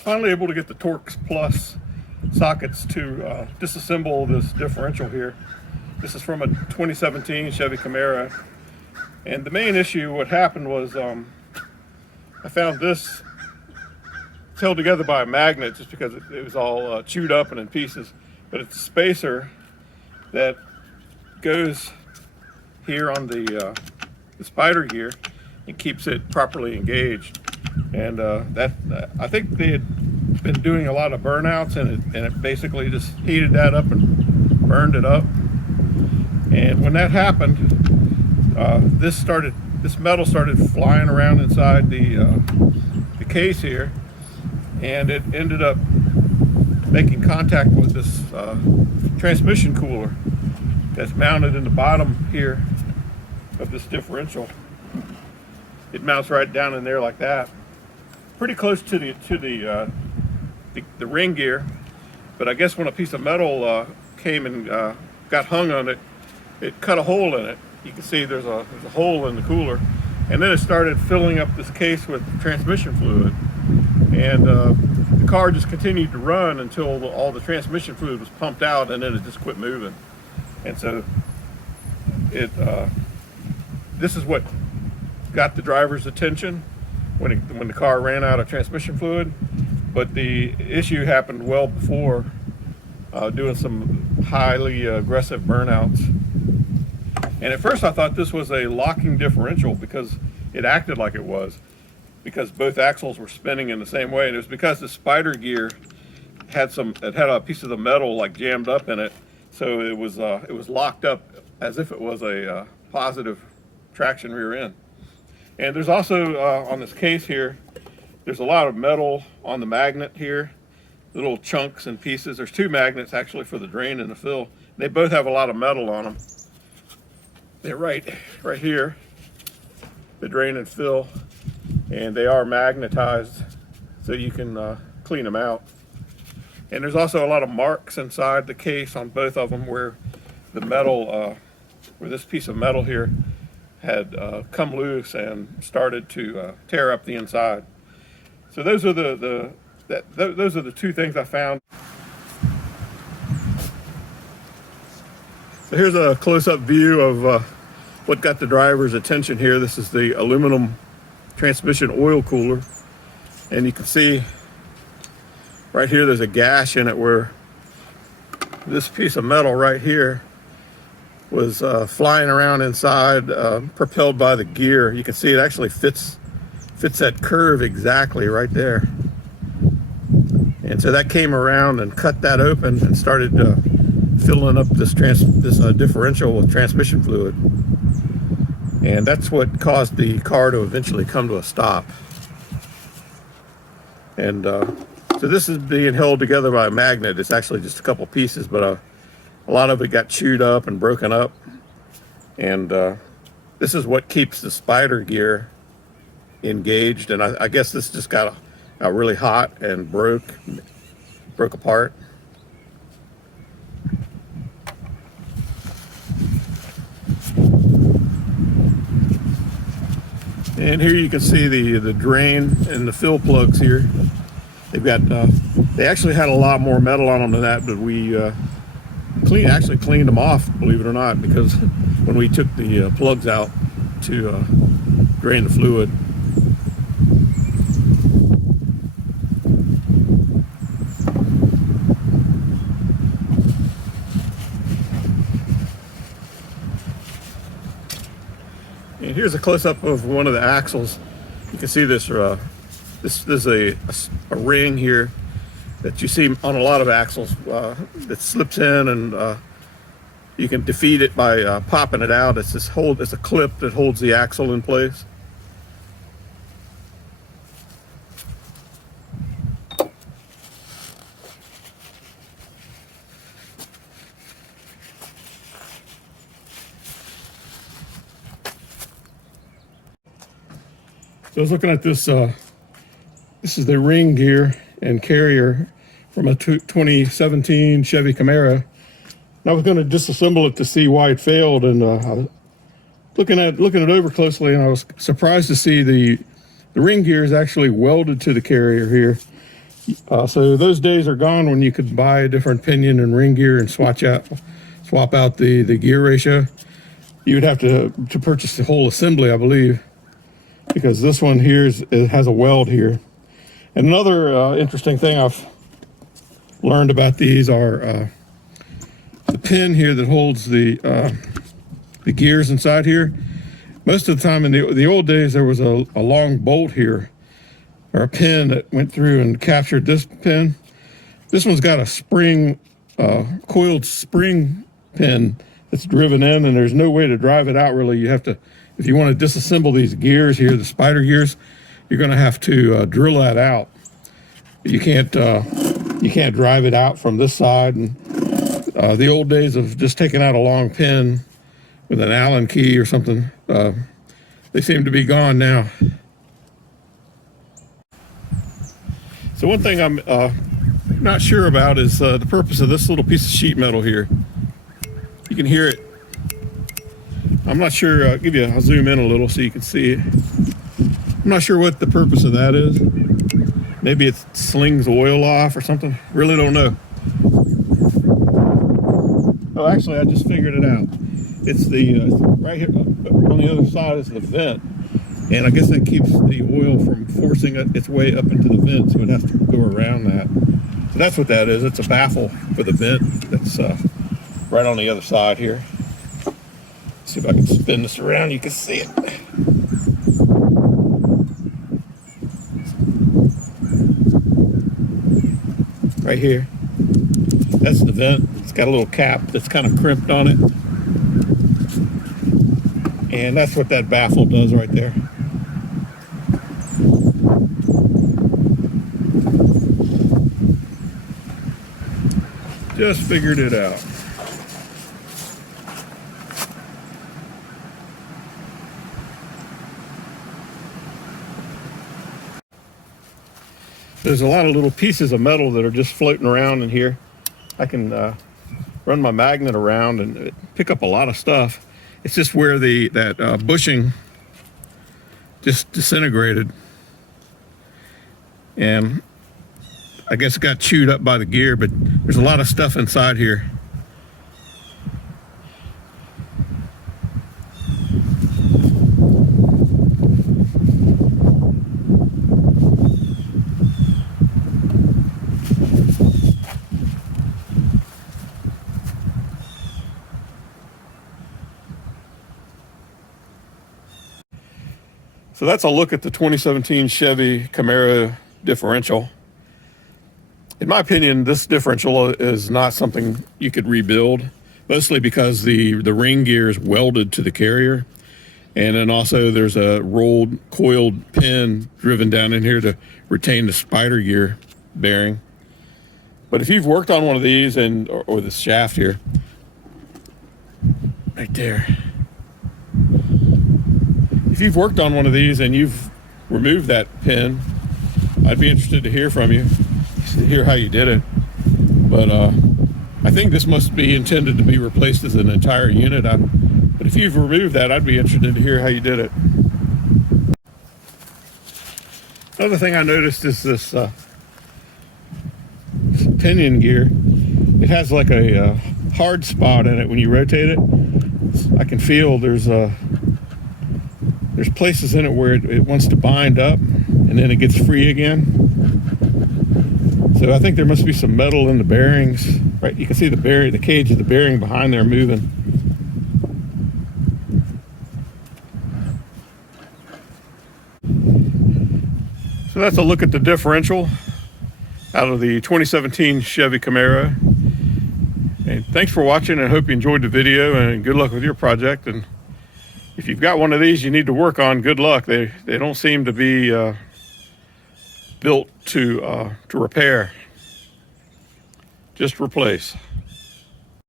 finally able to get the Torx Plus sockets to disassemble this differential here. This is from a 2017 Chevy Camaro. And the main issue, what happened was I found this held together by a magnet just because it was all chewed up and in pieces. But it's a spacer that goes here on the spider gear and keeps it properly engaged. And I think they had been doing a lot of burnouts, and it basically just heated that up and burned it up. And when that happened, this metal started flying around inside the case here, and it ended up making contact with this transmission cooler that's mounted in the bottom here of this differential. It mounts right down in there like that, pretty close to the ring gear. But I guess when a piece of metal came and got hung on it, it cut a hole in it. You can see there's a hole in the cooler, and then it started filling up this case with transmission fluid, and the car just continued to run until all the transmission fluid was pumped out, and then it just quit moving. And so this is what got the driver's attention when the car ran out of transmission fluid. But the issue happened well before, doing some highly aggressive burnouts. And at first I thought this was a locking differential because it acted like it was, because both axles were spinning in the same way. And it was because the spider gear had a piece of the metal like jammed up in it, so it was locked up as if it was a positive traction rear end. And there's also on this case here, there's a lot of metal on the magnet here, little chunks and pieces. There's two magnets actually for the drain and the fill. They both have a lot of metal on them. They're right here, the drain and fill, and they are magnetized so you can clean them out. And there's also a lot of marks inside the case on both of them where the metal, where this piece of metal here had come loose and started to tear up the inside. So those are those are the two things I found. So here's a close-up view of what got the driver's attention here. This is the aluminum transmission oil cooler, and you can see right here there's a gash in it where this piece of metal right here was flying around inside, propelled by the gear. You can see it actually fits that curve exactly right there. And so that came around and cut that open and started filling up this differential with transmission fluid. And that's what caused the car to eventually come to a stop. And so this is being held together by a magnet. It's actually just a couple pieces, but a lot of it got chewed up and broken up. And this is what keeps the spider gear engaged. And I guess this just got really hot and broke apart. And here you can see the drain and the fill plugs here. They've got they actually had a lot more metal on them than that, but we actually cleaned them off, believe it or not, because when we took the plugs out to drain the fluid. And here's a close-up of one of the axles. You can see this. There's a ring here that you see on a lot of axles that slips in, and you can defeat it by popping it out. It's a clip that holds the axle in place. So I was looking at this. This is the ring gear and carrier from a 2017 Chevy Camaro. And I was going to disassemble it to see why it failed, and I was looking it over closely, and I was surprised to see the ring gear is actually welded to the carrier here So those days are gone when you could buy a different pinion and ring gear and swap out the gear ratio. You would have to purchase the whole assembly, I believe, because this one here it has a weld here. And another interesting thing I've learned about these are the pin here that holds the gears inside here. Most of the time in the old days, there was a long bolt here, or a pin that went through and captured this pin. This one's got a spring, coiled spring pin that's driven in, and there's no way to drive it out really. You have to, if you want to disassemble these gears here, the spider gears, you're going to have to drill that out. You can't drive it out from this side. And the old days of just taking out a long pin with an Allen key or something, they seem to be gone now. So one thing I'm not sure about is the purpose of this little piece of sheet metal here. You can hear it. I'm not sure. I'll zoom in a little so you can see it. I'm not sure what the purpose of that is. Maybe it slings oil off or something. Really don't know. Oh, actually, I just figured it out. It's the right here on the other side is the vent, and I guess that keeps the oil from forcing its way up into the vent, so it has to go around that. So that's what that is. It's a baffle for the vent that's right on the other side here. Let's see if I can spin this around. You can see it. Right here. That's the vent. It's got a little cap that's kind of crimped on it. And that's what that baffle does right there. Just figured it out. There's a lot of little pieces of metal that are just floating around in here. I can run my magnet around and pick up a lot of stuff. It's just where that bushing just disintegrated, and I guess it got chewed up by the gear, but there's a lot of stuff inside here. So that's a look at the 2017 Chevy Camaro differential. In my opinion, this differential is not something you could rebuild, mostly because the ring gear is welded to the carrier. And then also there's a rolled coiled pin driven down in here to retain the spider gear bearing. But if you've worked on one of these or the shaft here, right there. If you've worked on one of these and you've removed that pin, I'd be interested to hear from you, to hear how you did it. But I think this must be intended to be replaced as an entire unit. But if you've removed that, I'd be interested to hear how you did it. Another thing I noticed is this pinion gear. It has like a hard spot in it when you rotate it. I can feel there's places in it where it wants to bind up and then it gets free again. So I think there must be some metal in the bearings. Right, you can see the cage of the bearing behind there moving. So that's a look at the differential out of the 2017 Chevy Camaro. And thanks for watching, and I hope you enjoyed the video, and good luck with your project. And if you've got one of these you need to work on, good luck. They don't seem to be built to repair. Just replace.